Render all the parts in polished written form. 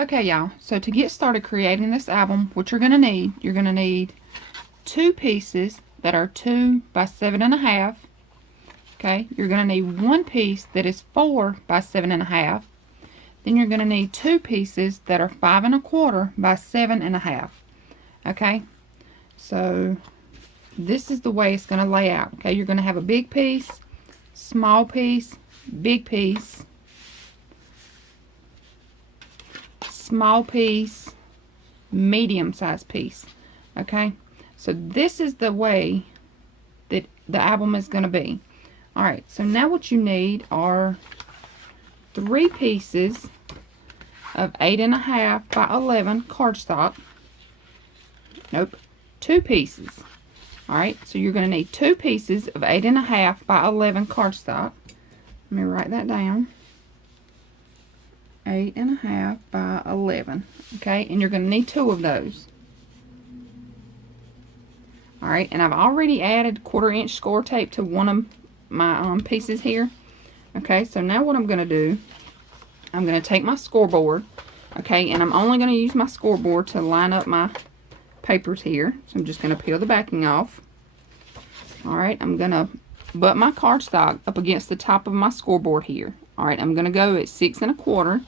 Okay, y'all, so to get started creating this album, what you're going to need 2 pieces that are 2 by 7.5. Okay, you're going to need 1 piece that is 4 by 7.5. Then you're going to need 2 pieces that are 5 1/4 by 7.5. Okay, so this is the way it's going to lay out. Okay, you're going to have a big piece, small piece, big piece, small piece, medium sized piece. Okay, so this is the way that the album is going to be. Alright, so now what you need are 3 pieces of 8.5 by 11 cardstock. Nope, 2 pieces. Alright, so you're going to need 2 pieces of 8.5 by 11 cardstock. Let me write that down. 8.5 by 11. Okay, and you're going to need 2 of those. Alright, and I've already added 1/4 inch score tape to one of my pieces here. Okay, so now what I'm going to do, I'm going to take my scoreboard. Okay, and I'm only going to use my scoreboard to line up my papers here. So I'm just going to peel the backing off. Alright, I'm going to butt my cardstock up against the top of my scoreboard here. Alright, I'm going to go at 6 1/4.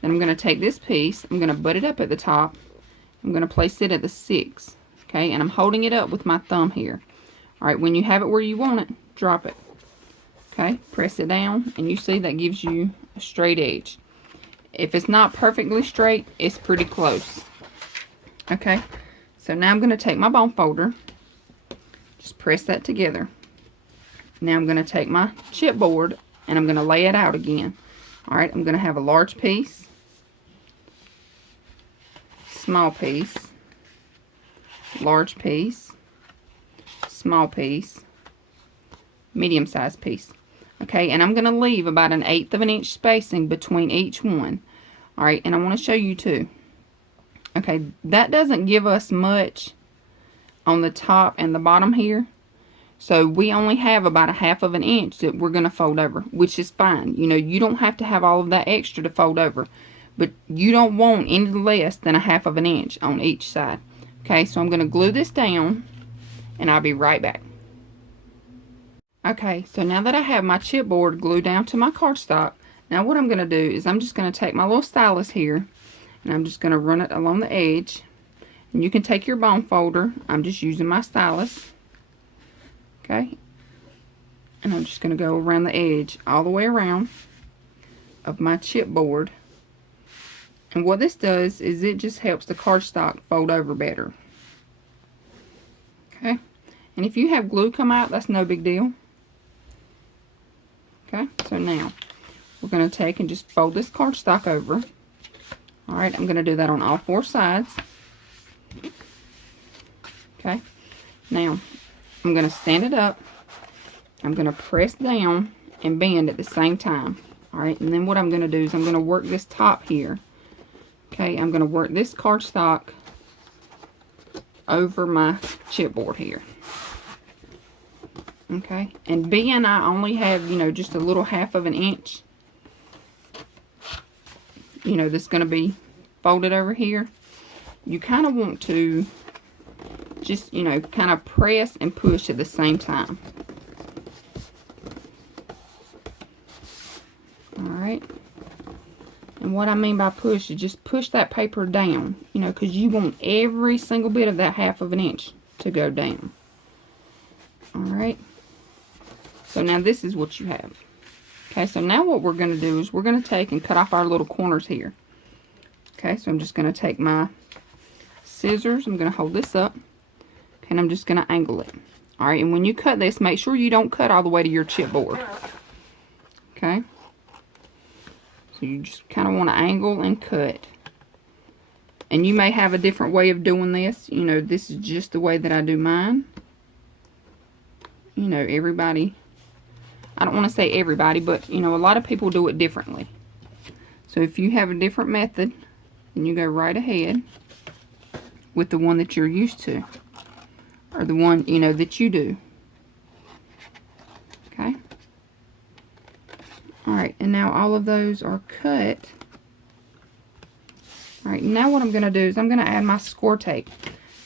Then I'm going to take this piece, I'm going to butt it up at the top. I'm going to place it at the 6. Okay, and I'm holding it up with my thumb here. Alright, when you have it where you want it, drop it. Okay, press it down, and you see that gives you a straight edge. If it's not perfectly straight, it's pretty close. Okay, so now I'm going to take my bone folder, just press that together. Now I'm going to take my chipboard, and I'm going to lay it out again. Alright, I'm going to have a large piece, small piece, large piece, small piece, medium sized piece. Okay, and I'm going to leave about 1/8 of an inch spacing between each one. Alright, and I want to show you too. Okay, that doesn't give us much on the top and the bottom here. So we only have about 1/2 of an inch that we're going to fold over, which is fine. You know, you don't have to have all of that extra to fold over. But you don't want any less than 1/2 of an inch on each side. Okay, so I'm going to glue this down, and I'll be right back. Okay, so now that I have my chipboard glued down to my cardstock, now what I'm going to do is I'm just going to take my little stylus here, and I'm just going to run it along the edge. And you can take your bone folder. I'm just using my stylus. Okay, and I'm just going to go around the edge, all the way around of my chipboard. And what this does is it just helps the cardstock fold over better. Okay, and if you have glue come out, that's no big deal. Okay, so now we're going to take and just fold this cardstock over. Alright, I'm going to do that on all 4 sides. Okay, now I'm going to stand it up. I'm going to press down and bend at the same time. Alright, and then what I'm going to do is I'm going to work this top here. Okay, I'm going to work this cardstock over my chipboard here. Okay, and being I only have, you know, just a little 1/2 of an inch, you know, that's going to be folded over here, you kind of want to just, you know, kind of press and push at the same time. Alright. And what I mean by push is just push that paper down, you know, because you want every single bit of that 1/2 of an inch to go down. Alright. So now this is what you have. Okay, so now what we're going to do is we're going to take and cut off our little corners here. Okay, so I'm just going to take my scissors. I'm going to hold this up. And I'm just going to angle it. Alright, and when you cut this, make sure you don't cut all the way to your chipboard. Okay. So you just kind of want to angle and cut. And you may have a different way of doing this. You know, this is just the way that I do mine. You know, everybody, I don't want to say everybody, but, you know, a lot of people do it differently. So if you have a different method, then you go right ahead with the one that you're used to. Or the one, you know, that you do. Okay. Alright, and now all of those are cut. Alright, now what I'm going to do is I'm going to add my score tape.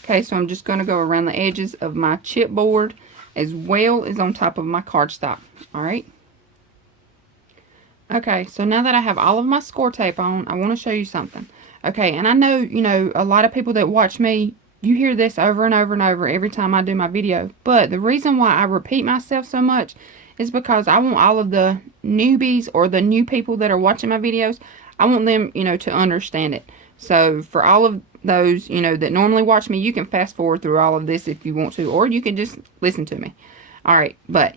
Okay, so I'm just going to go around the edges of my chipboard as well as on top of my cardstock. Alright. Okay, so now that I have all of my score tape on, I want to show you something. Okay, and I know, you know, a lot of people that watch me, you hear this over and over and over every time I do my video. But the reason why I repeat myself so much is because I want all of the newbies or the new people that are watching my videos, I want them, you know, to understand it. So for all of those, you know, that normally watch me, you can fast forward through all of this if you want to, or you can just listen to me. Alright, but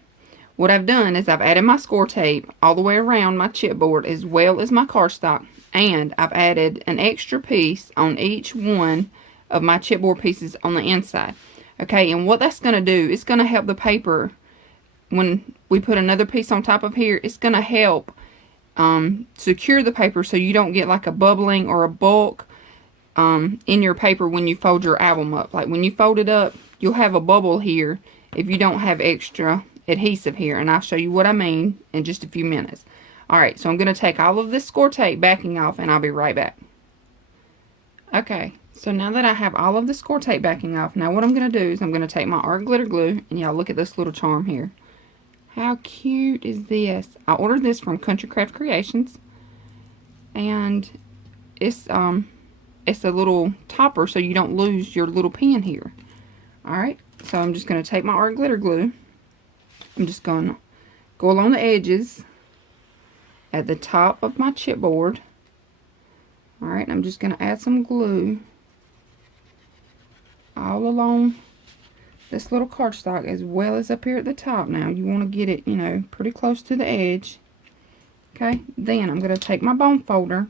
what I've done is I've added my score tape all the way around my chipboard as well as my cardstock, and I've added an extra piece on each one of my chipboard pieces on the inside. Okay, and what that's going to do, it's going to help the paper, when we put another piece on top of here, it's going to help secure the paper so you don't get like a bubbling or a bulk in your paper when you fold your album up. Like when you fold it up, you'll have a bubble here if you don't have extra adhesive here, and I'll show you what I mean in just a few minutes. Alright, so I'm going to take all of this score tape backing off, and I'll be right back. Okay, so now that I have all of the score tape backing off, now what I'm going to do is I'm going to take my art glitter glue, and y'all look at this little charm here. How cute is this? I ordered this from Country Craft Creations, and it's a little topper so you don't lose your little pin here. Alright, so I'm just going to take my art glitter glue. I'm just going to go along the edges at the top of my chipboard. Alright, I'm just going to add some glue all along this little cardstock as well as up here at the top. Now, you want to get it, you know, pretty close to the edge. Okay, then I'm going to take my bone folder.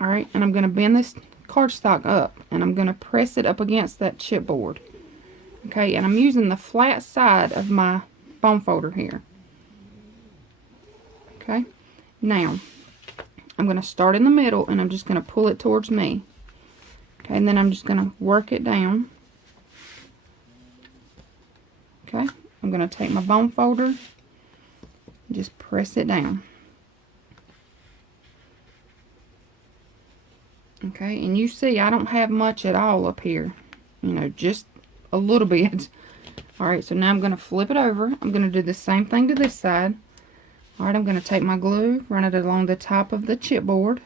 Alright, and I'm going to bend this cardstock up, and I'm going to press it up against that chipboard. Okay, and I'm using the flat side of my bone folder here. Okay, now I'm going to start in the middle, and I'm just going to pull it towards me. Okay, and then I'm just going to work it down. Okay, I'm going to take my bone folder and just press it down. Okay, and you see I don't have much at all up here. You know, just a little bit. Alright, so now I'm going to flip it over. I'm going to do the same thing to this side. Alright, I'm going to take my glue, run it along the top of the chipboard.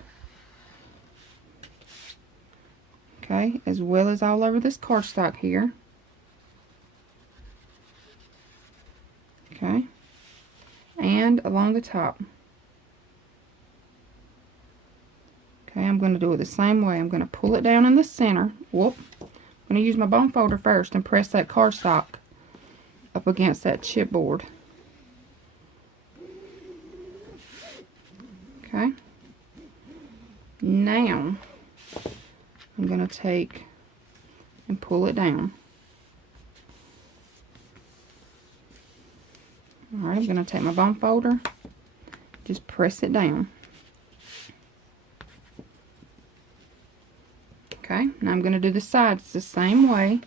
Okay, as well as all over this cardstock here. Okay, and along the top. Okay, I'm going to do it the same way. I'm going to pull it down in the center. Whoop. I'm going to use my bone folder first and press that cardstock up against that chipboard. Okay. Now, I'm going to take and pull it down. Alright, I'm going to take my bone folder, just press it down. Okay, now I'm going to do the sides the same way.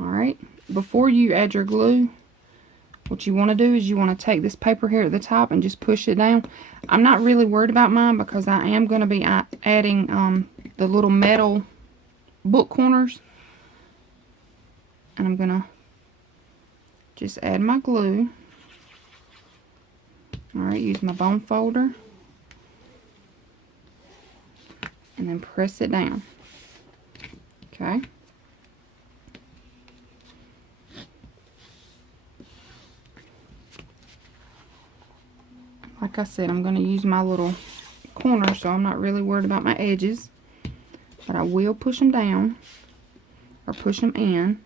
Alright, before you add your glue, what you want to do is you want to take this paper here at the top and just push it down. I'm not really worried about mine because I am going to be adding the little metal book corners. And I'm going to just add my glue. Alright, use my bone folder. And then press it down. Okay. Like I said, I'm going to use my little corner, so I'm not really worried about my edges. But I will push them down, or push them in.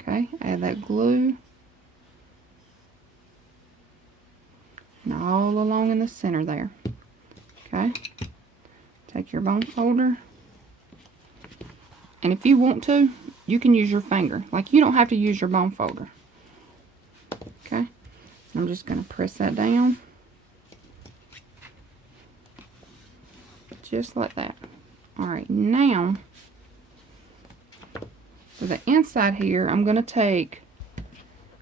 Okay, add that glue. And all along in the center there. Okay. Take your bone folder. And if you want to, you can use your finger. Like, you don't have to use your bone folder. Okay. I'm just going to press that down. Just like that. Alright, now, for the inside here, I'm going to take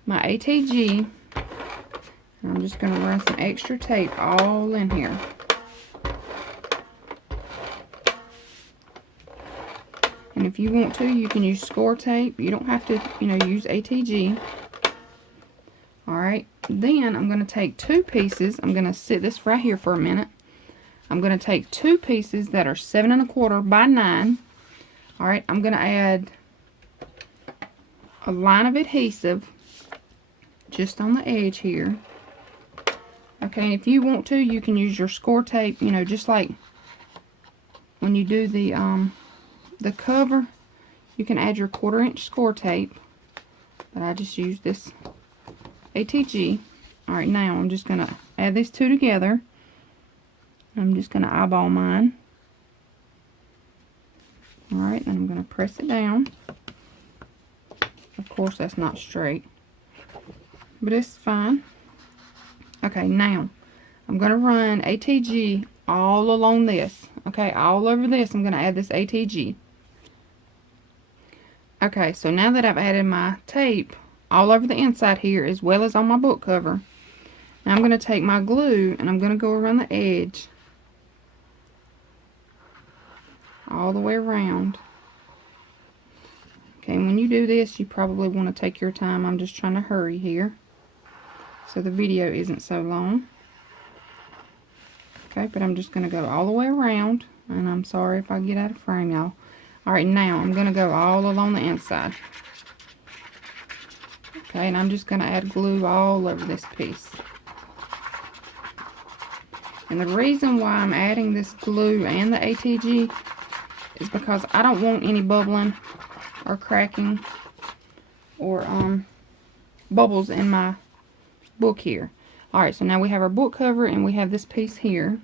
my ATG, and I'm just going to run some extra tape all in here. And if you want to, you can use score tape. You don't have to, you know, use ATG. Alright, then I'm going to take 2 pieces. I'm going to sit this right here for a minute. I'm going to take 2 pieces that are 7 1/4 by 9. Alright, I'm going to add a line of adhesive just on the edge here. Okay, and if you want to, you can use your score tape, you know, just like when you do the cover, you can add your 1/4 inch score tape. But I just use this ATG. Alright, now I'm just going to add these 2 together. I'm just going to eyeball mine. Alright, then I'm going to press it down. Of course, that's not straight, but it's fine. Okay, now I'm going to run ATG all along this. Okay, all over this, I'm going to add this ATG. Okay, so now that I've added my tape all over the inside here, as well as on my book cover, now I'm going to take my glue and I'm going to go around the edge all the way around. Okay, when you do this, you probably want to take your time. I'm just trying to hurry here so the video isn't so long. Okay, but I'm just going to go all the way around, and I'm sorry if I get out of frame, y'all. Alright, now I'm going to go all along the inside. Okay, and I'm just going to add glue all over this piece. And the reason why I'm adding this glue and the ATG is because I don't want any bubbling or cracking or bubbles in my book here. Alright, so now we have our book cover and we have this piece here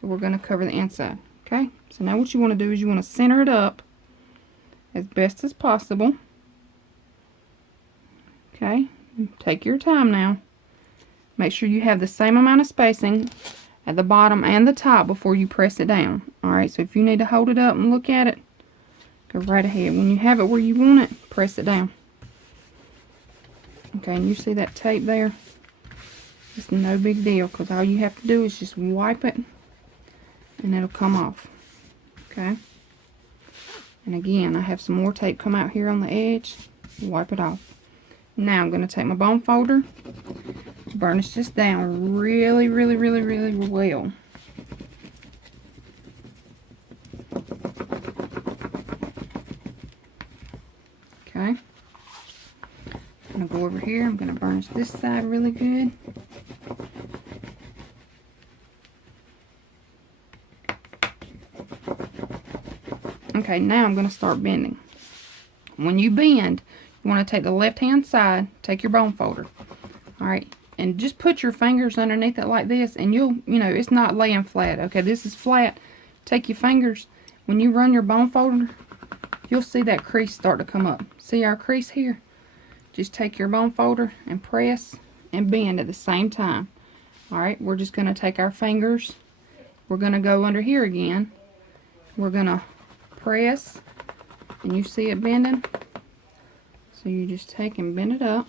that we're going to cover the inside. Okay, so now what you want to do is you want to center it up as best as possible. Okay, take your time now. Make sure you have the same amount of spacing at the bottom and the top before you press it down. Alright, so if you need to hold it up and look at it, go right ahead. When you have it where you want it, press it down. Okay, and you see that tape there? It's no big deal, because all you have to do is just wipe it and it'll come off. Okay, and again, I have some more tape come out here on the edge. Wipe it off. Now I'm going to take my bone folder, burnish this down really well. Okay, I'm going to go over here. I'm going to burnish this side really good. Okay, now I'm going to start bending. When you bend, you want to take the left hand side, take your bone folder. Alright, and just put your fingers underneath it like this, and you know, it's not laying flat. Okay, this is flat. Take your fingers. When you run your bone folder, you'll see that crease start to come up. See our crease here? Just take your bone folder and press and bend at the same time. Alright, we're just going to take our fingers. We're going to go under here again. We're going to press, and you see it bending. So you just take and bend it up.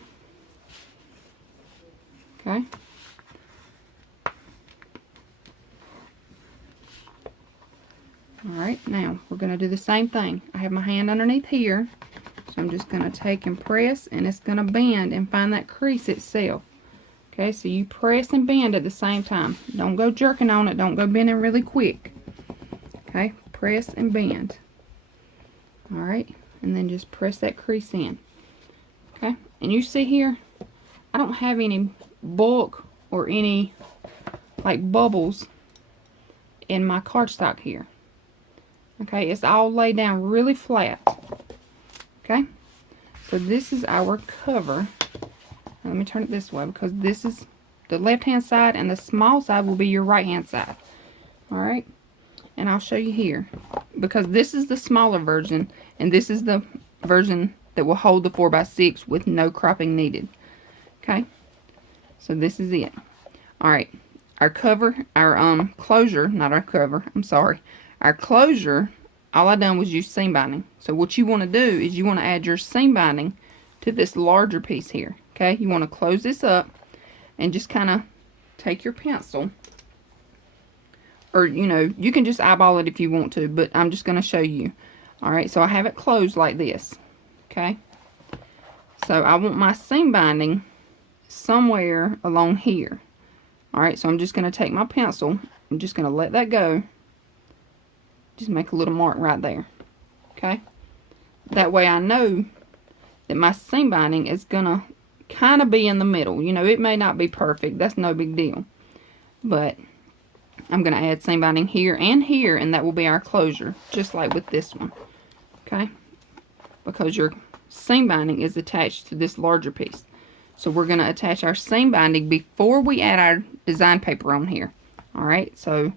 Okay. Alright, now we're going to do the same thing. I have my hand underneath here, so I'm just going to take and press, and it's going to bend and find that crease itself. Okay, so you press and bend at the same time. Don't go jerking on it. Don't go bending really quick. Okay, press and bend. Alright, and then just press that crease in. Okay, and you see here, I don't have any bulk or any like bubbles in my cardstock here. Okay, it's all laid down really flat. Okay, so this is our cover. Now, let me turn it this way, because this is the left hand side and the small side will be your right hand side. Alright, and I'll show you here, because this is the smaller version and this is the version that will hold the 4x6 with no cropping needed. Okay, so this is it. Alright, our cover, our closure, not our cover, I'm sorry, our closure, all I done was use seam binding. So what you want to do is you want to add your seam binding to this larger piece here. Okay, you want to close this up and just kind of take your pencil, or you know, you can just eyeball it if you want to, but I'm just going to show you. Alright, so I have it closed like this. Okay. So I want my seam binding somewhere along here. Alright, so I'm just going to take my pencil. I'm just going to let that go. Just make a little mark right there. Okay. That way I know that my seam binding is going to kind of be in the middle. You know, it may not be perfect. That's no big deal. But I'm going to add seam binding here, and that will be our closure. Just like with this one. Okay. Because your seam binding is attached to this larger piece. So we're going to attach our seam binding before we add our design paper on here. Alright, so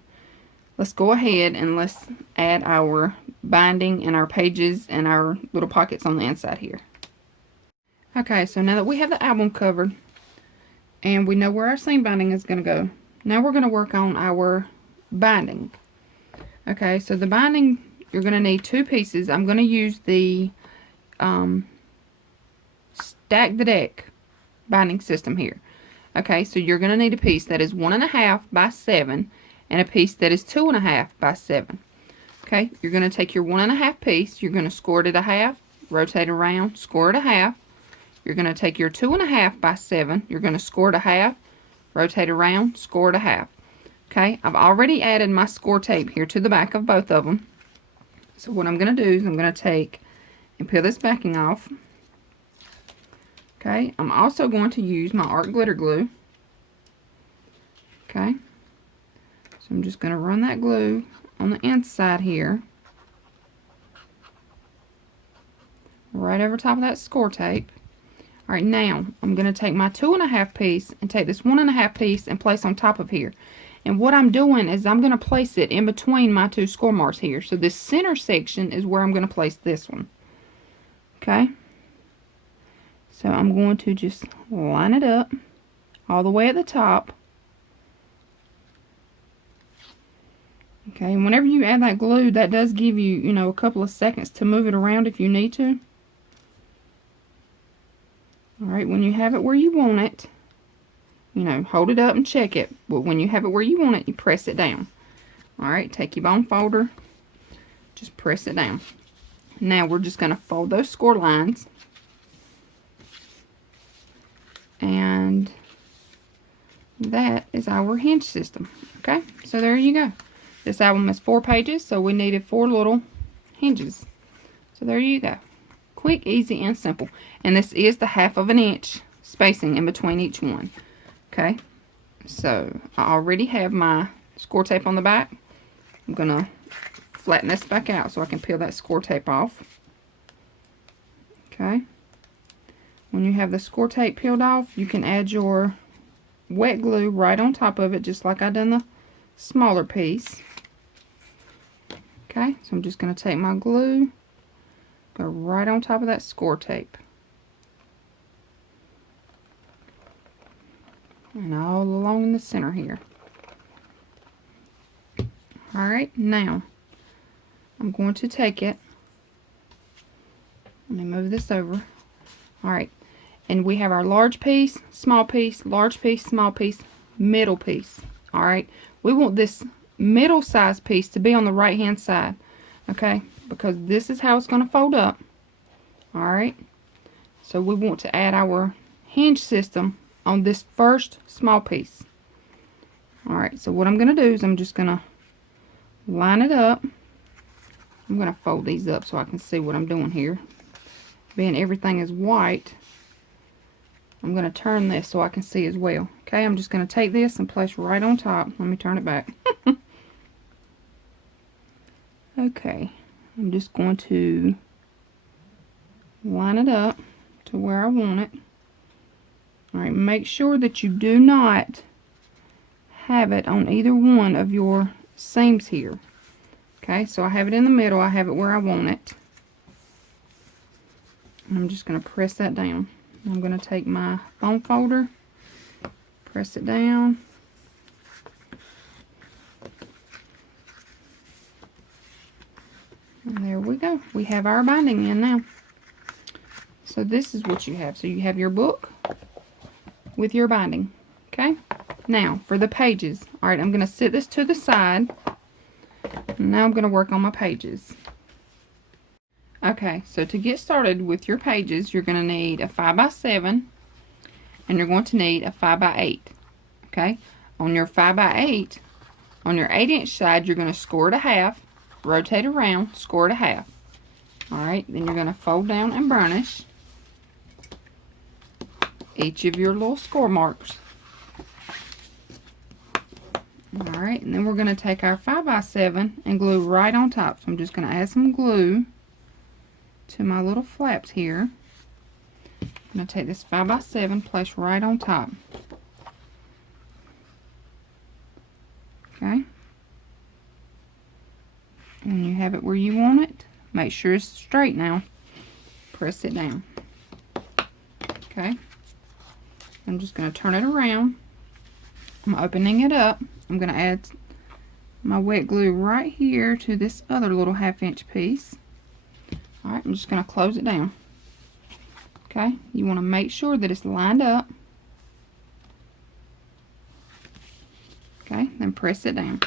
let's go ahead and let's add our binding and our pages and our little pockets on the inside here. Okay, so now that we have the album covered and we know where our seam binding is going to go, now we're going to work on our binding. Okay, so the binding, you're going to need 2 pieces. I'm going to use the Stack the Deck binding system here. Okay, so you're going to need a piece that is 1.5 by 7 and a piece that is 2.5 by 7. Okay, you're going to take your 1.5 piece, you're going to score it at 1/2, rotate around, score it at 1/2. You're going to take your 2.5 by 7, you're going to score it at 1/2, rotate around, score it at 1/2. Okay, I've already added my score tape here to the back of both of them. So what I'm going to do is I'm going to take and peel this backing off. Okay, I'm also going to use my art glitter glue. Okay, so I'm just going to run that glue on the inside here, right over top of that score tape. Alright, now I'm going to take my 2.5 piece and take this 1.5 piece and place on top of here. And what I'm doing is I'm going to place it in between my 2 score marks here. So this center section is where I'm going to place this one. Okay. So I'm going to just line it up all the way at the top. Okay, and whenever you add that glue, that does give you, you know, a couple of seconds to move it around if you need to. Alright, when you have it where you want it, you know, hold it up and check it. But when you have it where you want it, you press it down. Alright, take your bone folder, just press it down. Now we're just going to fold those score lines. And that is our hinge system. Okay, so there you go. This album is 4 pages, so we needed 4 little hinges. So there you go. Quick, easy, and simple. And this is the 1/2 inch spacing in between each one. Okay, so I already have my score tape on the back. I'm going to flatten this back out so I can peel that score tape off. Okay. When you have the score tape peeled off, you can add your wet glue right on top of it, just like I done the smaller piece. Okay, so I'm just going to take my glue, go right on top of that score tape. And all along in the center here. Alright, now I'm going to take it. Let me move this over. Alright, and we have our large piece, small piece, large piece, small piece, middle piece. Alright, we want this middle size piece to be on the right hand side. Okay, because this is how it's going to fold up. Alright, so we want to add our hinge system on this first small piece. Alright, so what I'm going to do is I'm just going to line it up. I'm going to fold these up so I can see what I'm doing here. Being everything is white, I'm going to turn this so I can see as well. Okay, I'm just going to take this and place right on top. Let me turn it back. Okay, I'm just going to line it up to where I want it. Alright, make sure that you do not have it on either one of your seams here. Okay, so I have it in the middle, I have it where I want it. I'm just going to press that down. I'm going to take my bone folder, press it down. And there we go. We have our binding in now. So this is what you have. So you have your book with your binding. Okay. Now for the pages. Alright, I'm going to set this to the side. And now I'm going to work on my pages. Okay, so to get started with your pages, you're going to need a 5x7 and you're going to need a 5x8. Okay, on your 5x8, on your 8-inch side, you're going to score it a half, rotate around, score it a half. Alright, then you're going to fold down and burnish each of your little score marks. Alright, and then we're going to take our 5x7 and glue right on top. So I'm just going to add some glue to my little flaps here. I'm going to take this 5x7, place right on top. Okay. And you have it where you want it. Make sure it's straight now. Press it down. Okay. I'm just going to turn it around. I'm opening it up. I'm going to add my wet glue right here to this other little 1/2-inch piece. Alright, I'm just going to close it down. Okay, you want to make sure that it's lined up. Okay, then press it down.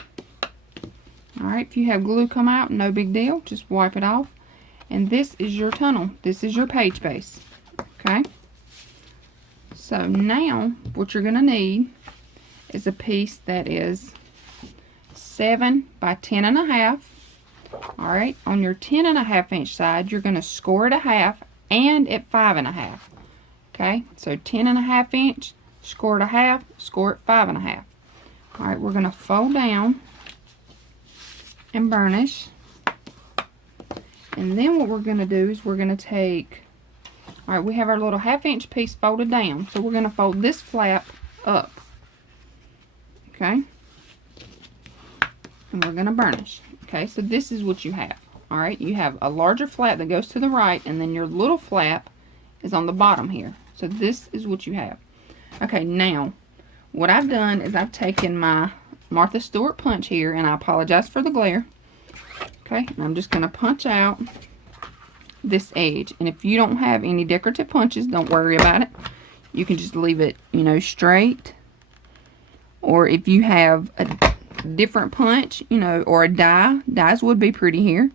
Alright, if you have glue come out, no big deal. Just wipe it off. And this is your tunnel. This is your page base. Okay. So now, what you're going to need is a piece that is 7 by 10.5. Alright, on your 10.5-inch side, you're going to score it a half and at 5.5. Okay, so 10.5-inch, score it a half, score it 5.5. Alright, we're going to fold down and burnish. And then what we're going to do is we're going to take, alright, we have our little 1/2-inch piece folded down. So we're going to fold this flap up. Okay. And we're going to burnish. Okay, so this is what you have. Alright, you have a larger flap that goes to the right, and then your little flap is on the bottom here. So this is what you have. Okay, now, what I've done is I've taken my Martha Stewart punch here, and I apologize for the glare. Okay, and I'm just going to punch out this edge. And if you don't have any decorative punches, don't worry about it. You can just leave it, you know, straight. Or if you have a different punch, you know, or a die, dies would be pretty here.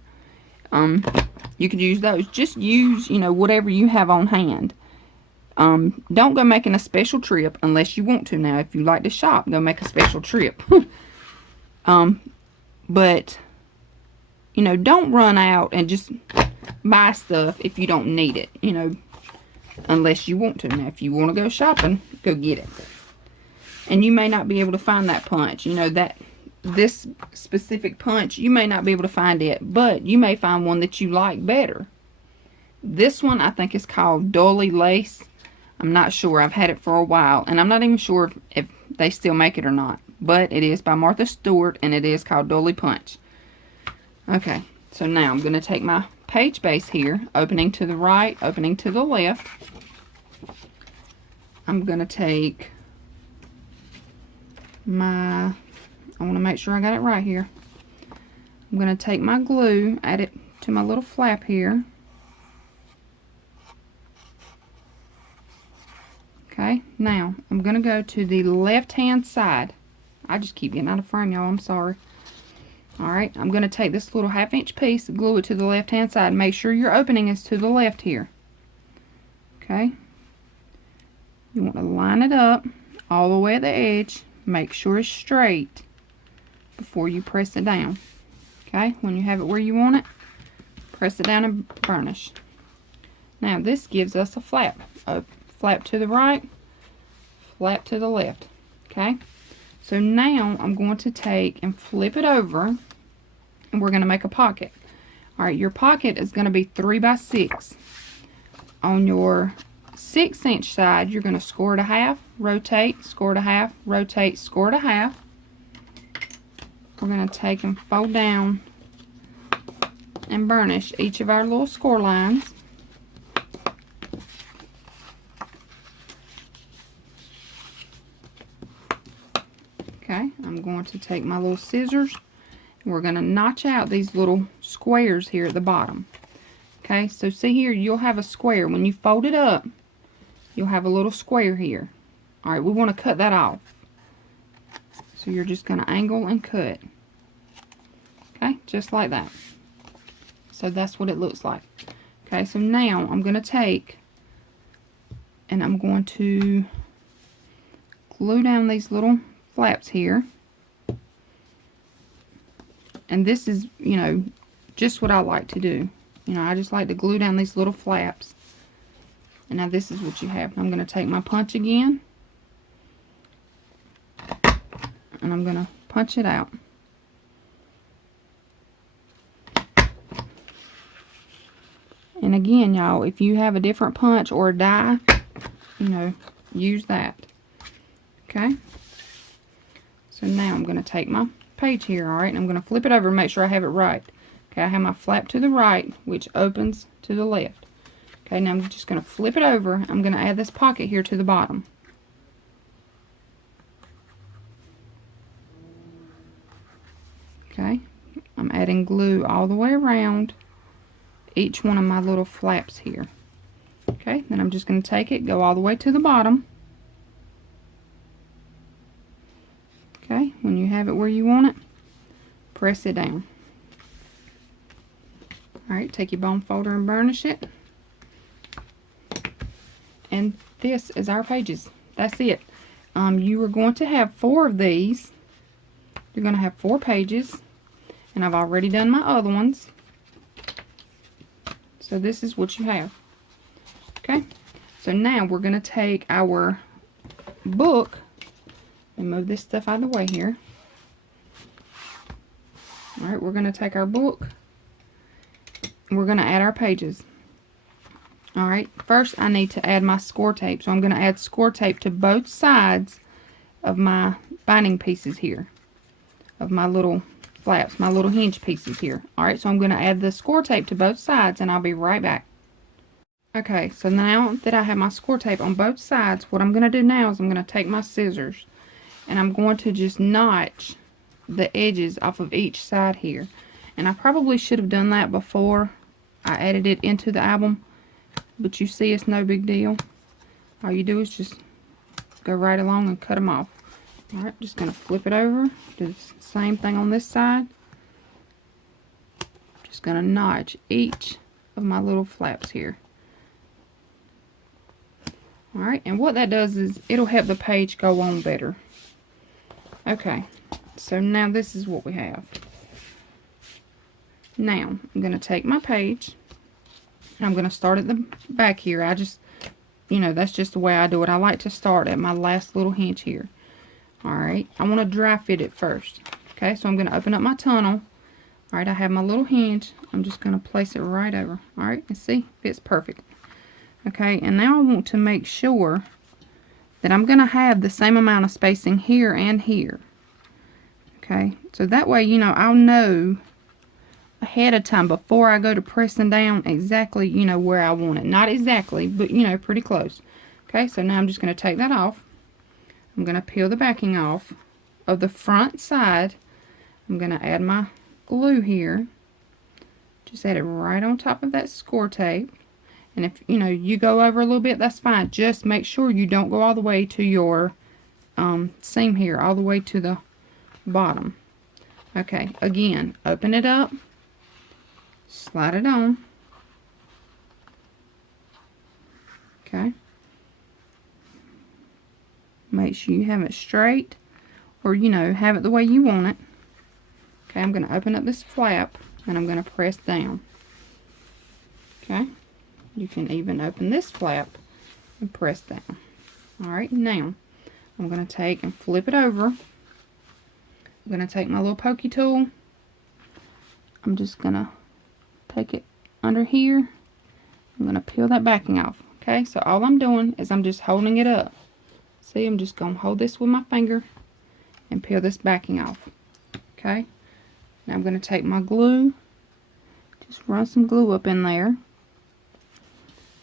You could use those. Just use, you know, whatever you have on hand. Don't go making a special trip unless you want to. Now, if you like to shop, go make a special trip. But, you know, don't run out and just buy stuff if you don't need it, you know, unless you want to. Now, if you want to go shopping, go get it. And you may not be able to find that punch, you know, this specific punch, you may not be able to find it, but you may find one that you like better. This one, I think, is called Dolly Lace. I'm not sure. I've had it for a while, and I'm not even sure if they still make it or not. But it is by Martha Stewart, and it is called Dolly Punch. Okay, so now I'm going to take my page base here, opening to the right, opening to the left. I'm going to take my, I want to make sure I got it right here. I'm going to take my glue, add it to my little flap here. Okay, now I'm going to go to the left hand side. I just keep getting out of frame, y'all. I'm sorry. Alright, I'm going to take this little 1/2-inch piece, glue it to the left hand side. Make sure your opening is to the left here. Okay. You want to line it up all the way at the edge. Make sure it's straight before you press it down. Okay, when you have it where you want it, press it down and burnish. Now this gives us a flap. A flap to the right, flap to the left. Okay, so now I'm going to take and flip it over, and we're going to make a pocket. Alright, your pocket is going to be 3 by 6. On your 6-inch side, you're going to score it a half, rotate, score it a half, rotate, score it a half. We're going to take and fold down and burnish each of our little score lines. Okay, I'm going to take my little scissors, and we're going to notch out these little squares here at the bottom. Okay, so see here, you'll have a square. When you fold it up, you'll have a little square here. Alright, we want to cut that off. So you're just going to angle and cut. Okay, just like that. So that's what it looks like. Okay, so now I'm going to take and I'm going to glue down these little flaps here. And this is, you know, just what I like to do. You know, I just like to glue down these little flaps. And now this is what you have. I'm going to take my punch again. And I'm going to punch it out. And again, y'all, if you have a different punch or a die, you know, use that. Okay? So now I'm going to take my page here, alright, and I'm going to flip it over and make sure I have it right. Okay, I have my flap to the right, which opens to the left. Okay, now I'm just going to flip it over. I'm going to add this pocket here to the bottom. Okay, I'm adding glue all the way around each one of my little flaps here. Okay, then I'm just going to take it, go all the way to the bottom. Okay, when you have it where you want it, press it down. Alright, take your bone folder and burnish it. And this is our pages. That's it. You are going to have 4 of these. You're going to have 4 pages. And I've already done my other ones. So this is what you have. Okay, so now we're going to take our book and move this stuff out of the way here. Alright, we're going to take our book. We're going to add our pages. Alright, first I need to add my score tape. So I'm going to add score tape to both sides of my binding pieces here. Of my little flaps, my little hinge pieces here. Alright, so I'm going to add the score tape to both sides and I'll be right back. Okay, so now that I have my score tape on both sides, what I'm going to do now is I'm going to take my scissors and I'm going to just notch the edges off of each side here. And I probably should have done that before I added it into the album, but you see it's no big deal. All you do is just go right along and cut them off. Alright, just going to flip it over, do the same thing on this side. Just going to notch each of my little flaps here. Alright, and what that does is it'll help the page go on better. Okay, so now this is what we have. Now, I'm going to take my page, and I'm going to start at the back here. I just, you know, that's just the way I do it. I like to start at my last little hinge here. Alright, I want to dry fit it first. Okay, so I'm going to open up my tunnel. Alright, I have my little hinge. I'm just going to place it right over. Alright, and see, fits perfect. Okay, and now I want to make sure that I'm going to have the same amount of spacing here and here. Okay, so that way, you know, I'll know ahead of time before I go to pressing down exactly, you know, where I want it. Not exactly, but, you know, pretty close. Okay, so now I'm just going to take that off. I'm going to peel the backing off of the front side. I'm going to add my glue here. Just add it right on top of that score tape. And if, you know, you go over a little bit, that's fine. Just make sure you don't go all the way to your seam here, all the way to the bottom. Okay, again, open it up, slide it on. Okay. Make sure you have it straight, or, you know, have it the way you want it. Okay, I'm going to open up this flap, and I'm going to press down. Okay. You can even open this flap and press down. Alright, now I'm going to take and flip it over. I'm going to take my little pokey tool. I'm just going to take it under here. I'm going to peel that backing off. Okay, so all I'm doing is I'm just holding it up. See, I'm just going to hold this with my finger and peel this backing off. Okay, now I'm going to take my glue. Just run some glue up in there.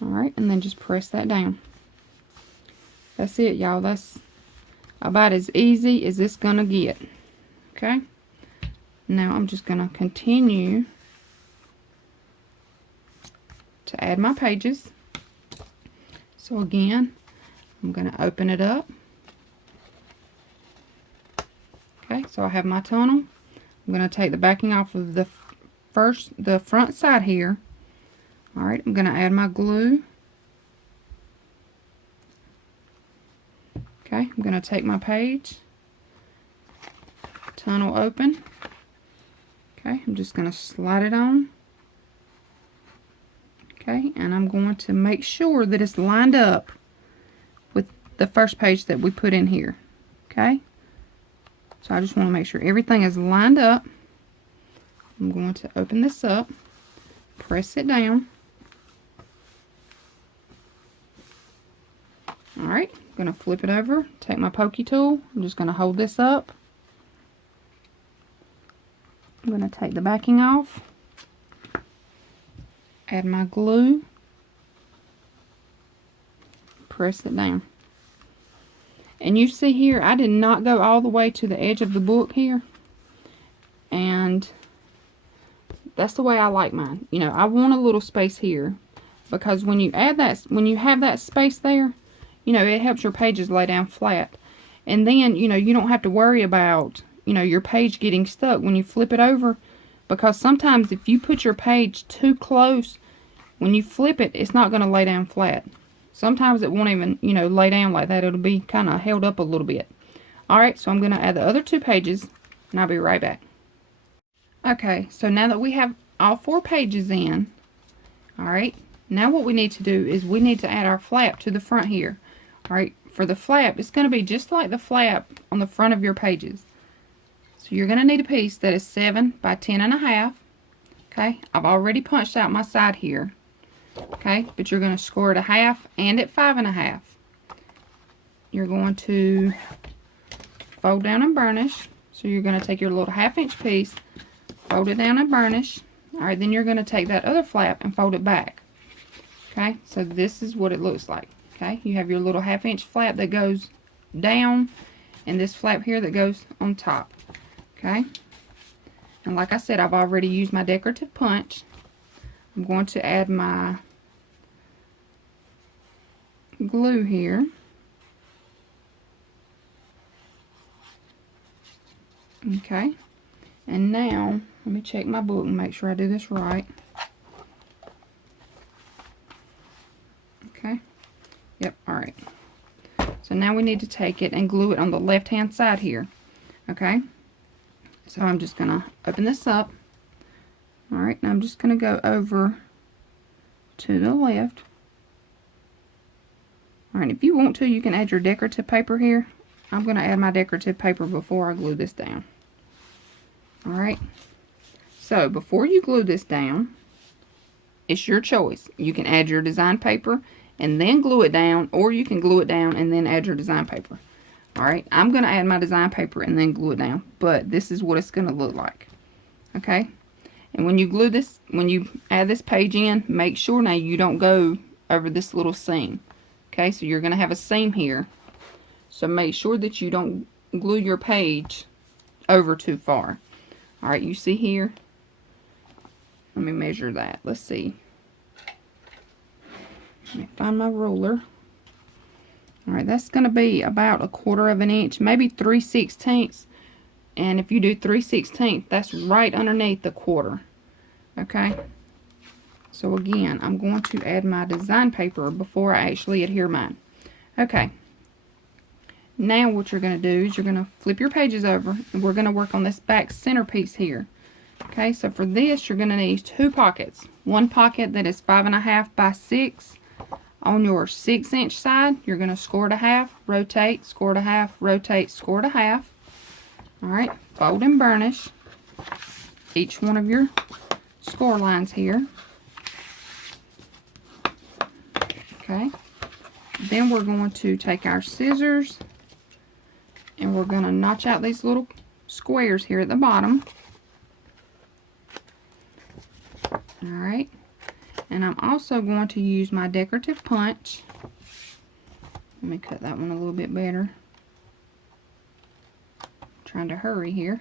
Alright, and then just press that down. That's it, y'all. That's about as easy as it's gonna get. Okay? Now I'm just gonna continue to add my pages. So again, I'm gonna open it up. Okay, so I have my tunnel. I'm gonna take the backing off of the front side here. Alright, I'm going to add my glue. Okay, I'm going to take my page, tunnel open. Okay, I'm just going to slide it on. Okay, and I'm going to make sure that it's lined up with the first page that we put in here. Okay, so I just want to make sure everything is lined up. I'm going to open this up, press it down. Alright, I'm going to flip it over, take my pokey tool. I'm just going to hold this up. I'm going to take the backing off, add my glue, press it down. And you see here, I did not go all the way to the edge of the book here. And that's the way I like mine. You know, I want a little space here, because when you add that, when you have that space there, you know, it helps your pages lay down flat. And then, you know, you don't have to worry about, you know, your page getting stuck when you flip it over. Because sometimes if you put your page too close, when you flip it, it's not going to lay down flat. Sometimes it won't even, you know, lay down like that. It'll be kind of held up a little bit. Alright, so I'm going to add the other 2 pages, and I'll be right back. Okay, so now that we have all 4 pages in, alright, now what we need to do is we need to add our flap to the front here. Alright, for the flap, it's going to be just like the flap on the front of your pages. So you're going to need a piece that is 7 by 10.5. Okay, I've already punched out my side here. Okay, but you're going to score it 1/2 and at 5.5. You're going to fold down and burnish. So you're going to take your little 1/2 inch piece, fold it down and burnish. Alright, then you're going to take that other flap and fold it back. Okay, so this is what it looks like. Okay, you have your little 1/2 inch flap that goes down, and this flap here that goes on top. Okay, and like I said, I've already used my decorative punch. I'm going to add my glue here. Okay, and now let me check my book and make sure I do this right. Okay, yep, alright. So now we need to take it and glue it on the left hand side here. Okay, so I'm just going to open this up. Alright, now I'm just going to go over to the left. Alright, if you want to, you can add your decorative paper here. I'm going to add my decorative paper before I glue this down. Alright, so before you glue this down, it's your choice. You can add your design paper and then glue it down, or you can glue it down and then add your design paper. Alright, I'm going to add my design paper and then glue it down, but this is what it's going to look like. Okay, and when you glue this, when you add this page in, make sure now you don't go over this little seam. Okay, so you're going to have a seam here, so make sure that you don't glue your page over too far. Alright, you see here, let me measure that. Let's see. Let me find my ruler. Alright, that's going to be about 1/4 inch, maybe 3/16. And if you do 3/16, that's right underneath the 1/4. Okay. So again, I'm going to add my design paper before I actually adhere mine. Okay. Now what you're going to do is you're going to flip your pages over, and we're going to work on this back centerpiece here. Okay, so for this, you're going to need 2 pockets. One pocket that is 5.5 by 6. On your 6-inch side, you're going to score it 1/2, rotate, score it 1/2, rotate, score it 1/2. Alright, fold and burnish each one of your score lines here. Okay, then we're going to take our scissors and we're going to notch out these little squares here at the bottom. Alright, and I'm also going to use my decorative punch. Let me cut that one a little bit better. I'm trying to hurry here.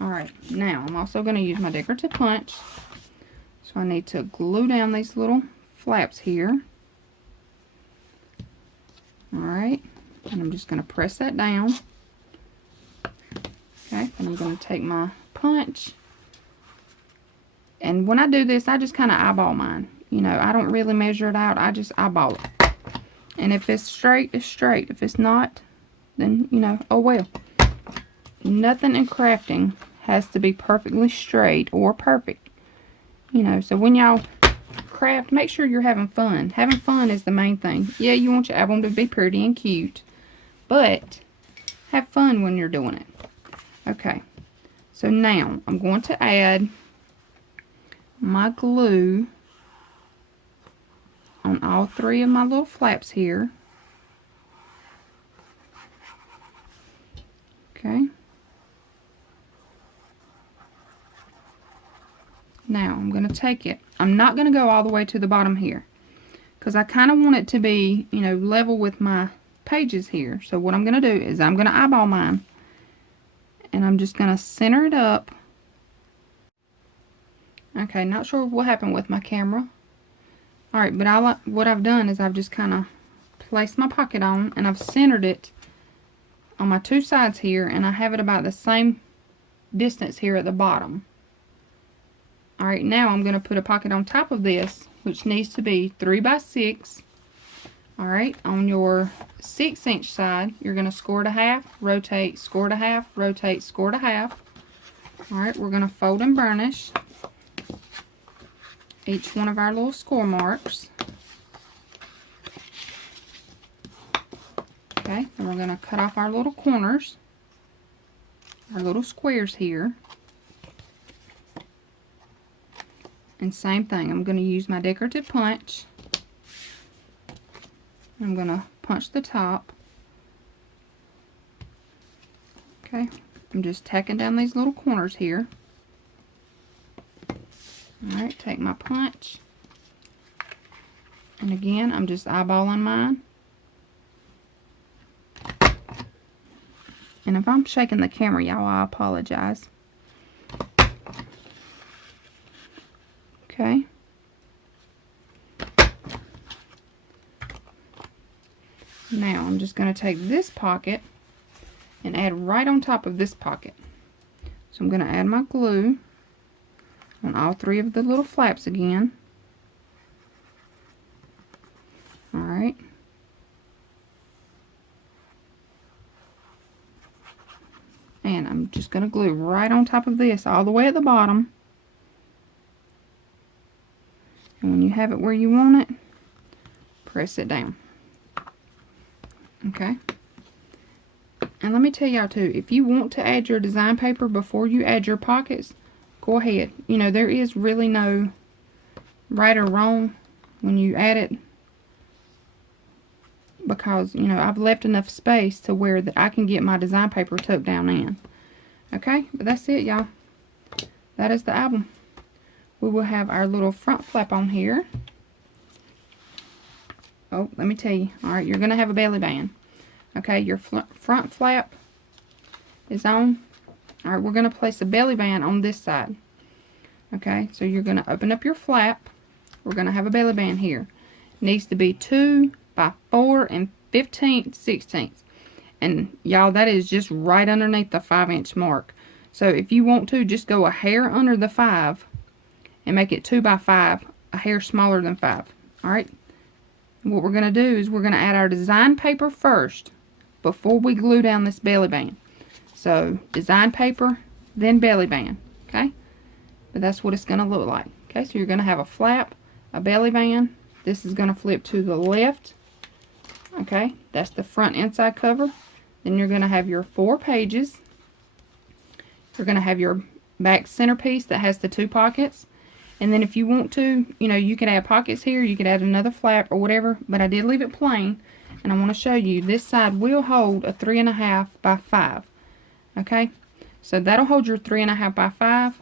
Alright, now I'm also going to use my decorative punch. So I need to glue down these little flaps here. Alright, and I'm just going to press that down. Okay, and I'm going to take my punch. And when I do this, I just kind of eyeball mine. You know, I don't really measure it out. I just eyeball it. And if it's straight, it's straight. If it's not, then, you know, oh well. Nothing in crafting has to be perfectly straight or perfect. You know, so when y'all craft, make sure you're having fun. Having fun is the main thing. Yeah, you want your album to be pretty and cute, but have fun when you're doing it. Okay, so now I'm going to add my glue on all 3 of my little flaps here. Okay. Now I'm going to take it. I'm not going to go all the way to the bottom here because I kind of want it to be, you know, level with my pages here. So what I'm going to do is I'm going to eyeball mine, and I'm just going to center it up. Okay, not sure what happened with my camera. Alright, but what I've done is I've just kind of placed my pocket on, and I've centered it on my 2 sides here, and I have it about the same distance here at the bottom. Alright, now I'm going to put a pocket on top of this, which needs to be 3 by 6. Alright, on your 6-inch side, you're going to score it a half, rotate, score it a half, rotate, score it a half. Alright, we're going to fold and burnish each one of our little score marks. Okay, and we're going to cut off our little corners, our little squares here. And same thing, I'm going to use my decorative punch. I'm going to punch the top. Okay, I'm just tacking down these little corners here. Alright, take my punch. And again, I'm just eyeballing mine. And if I'm shaking the camera, y'all, I apologize. Okay. Now I'm just going to take this pocket and add right on top of this pocket. So I'm going to add my glue on all 3 of the little flaps again. Alright. And I'm just going to glue right on top of this all the way at the bottom. And when you have it where you want it, press it down. Okay. And let me tell y'all too, if you want to add your design paper before you add your pockets, go ahead. You know, there is really no right or wrong when you add it, because, you know, I've left enough space to where that I can get my design paper tucked down in. Okay, but that's it, y'all. That is the album. We will have our little front flap on here. Oh, let me tell you. Alright, you're going to have a belly band. Okay, your front flap is on. Alright, we're going to place a belly band on this side. Okay, so you're going to open up your flap. We're going to have a belly band here. It needs to be 2 by 4 and 15/16. And y'all, that is just right underneath the 5-inch mark. So if you want to, just go a hair under the 5 and make it 2 by 5, a hair smaller than 5. Alright, what we're going to do is we're going to add our design paper first before we glue down this belly band. So design paper, then belly band. Okay, but that's what it's going to look like. Okay, so you're going to have a flap, a belly band. This is going to flip to the left. Okay, that's the front inside cover. Then you're going to have your 4 pages. You're going to have your back centerpiece that has the 2 pockets. And then if you want to, you know, you could add pockets here. You could add another flap or whatever. But I did leave it plain. And I want to show you this side will hold a 3.5 by 5. Okay, so that'll hold your 3.5 by 5.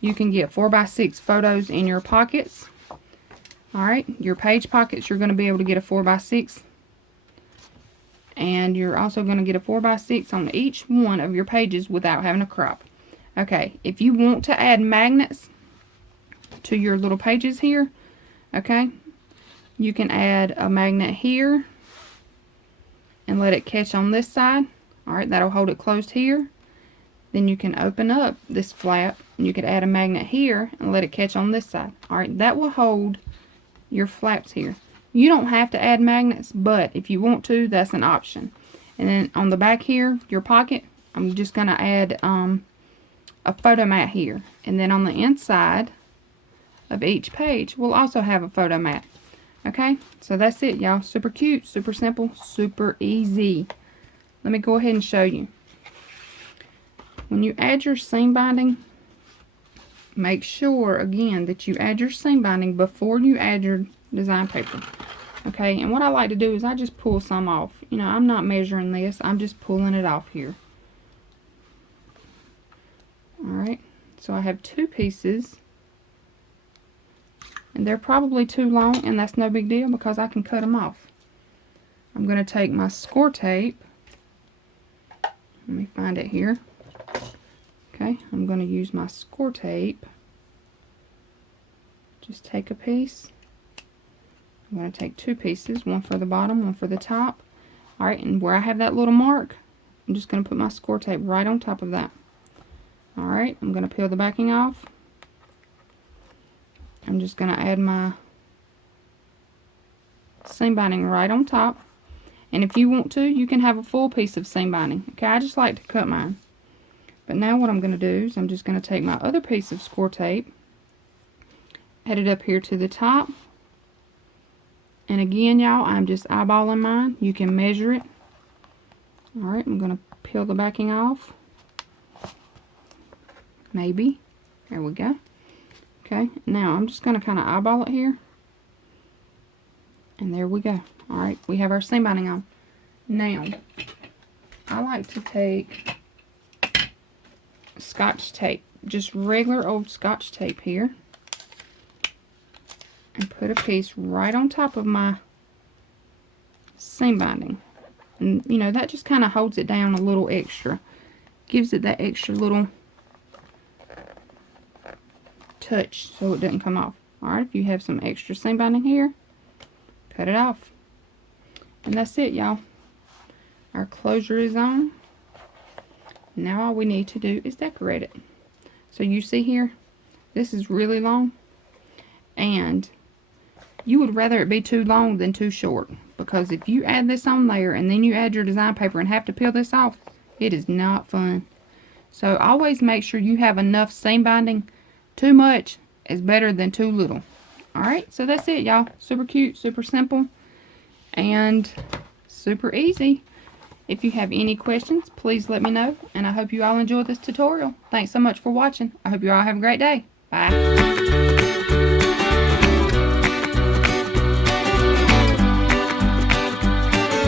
You can get 4 by 6 photos in your pockets. Alright, your page pockets, you're going to be able to get a 4 by 6. And you're also going to get a 4 by 6 on each one of your pages without having to crop. Okay, if you want to add magnets to your little pages here, okay, you can add a magnet here and let it catch on this side. Alright, that'll hold it closed here. Then you can open up this flap and you could add a magnet here and let it catch on this side. Alright, that will hold your flaps here. You don't have to add magnets, but if you want to, that's an option. And then on the back here, your pocket, I'm just going to add a photo mat here. And then on the inside of each page, we'll also have a photo mat. Okay, so that's it, y'all. Super cute, super simple, super easy. Let me go ahead and show you. When you add your seam binding, make sure, again, that you add your seam binding before you add your design paper. Okay, and what I like to do is I just pull some off. You know, I'm not measuring this. I'm just pulling it off here. Alright, so I have 2 pieces. And they're probably too long, and that's no big deal because I can cut them off. I'm going to take my score tape. Let me find it here. Okay, I'm going to use my score tape. Just take a piece. I'm going to take 2 pieces, one for the bottom, one for the top. Alright, and where I have that little mark, I'm just going to put my score tape right on top of that. Alright, I'm going to peel the backing off. I'm just going to add my seam binding right on top. And if you want to, you can have a full piece of seam binding. Okay, I just like to cut mine. But now what I'm going to do is I'm just going to take my other piece of score tape, add it up here to the top. And again, y'all, I'm just eyeballing mine. You can measure it. Alright, I'm going to peel the backing off. Maybe. There we go. Okay, now I'm just going to kind of eyeball it here. And there we go. Alright, we have our seam binding on. Now, I like to take Scotch tape. Just regular old Scotch tape here. And put a piece right on top of my seam binding. And, you know, that just kind of holds it down a little extra. Gives it that extra little touch so it doesn't come off. Alright, if you have some extra seam binding here, cut it off. And that's it, y'all. Our closure is on. Now all we need to do is decorate it. So you see here, this is really long. And you would rather it be too long than too short. Because if you add this on there and then you add your design paper and have to peel this off, it is not fun. So always make sure you have enough seam binding. Too much is better than too little. Alright, so that's it, y'all. Super cute, super simple, and super easy. If you have any questions, please let me know. And I hope you all enjoyed this tutorial. Thanks so much for watching. I hope you all have a great day. Bye.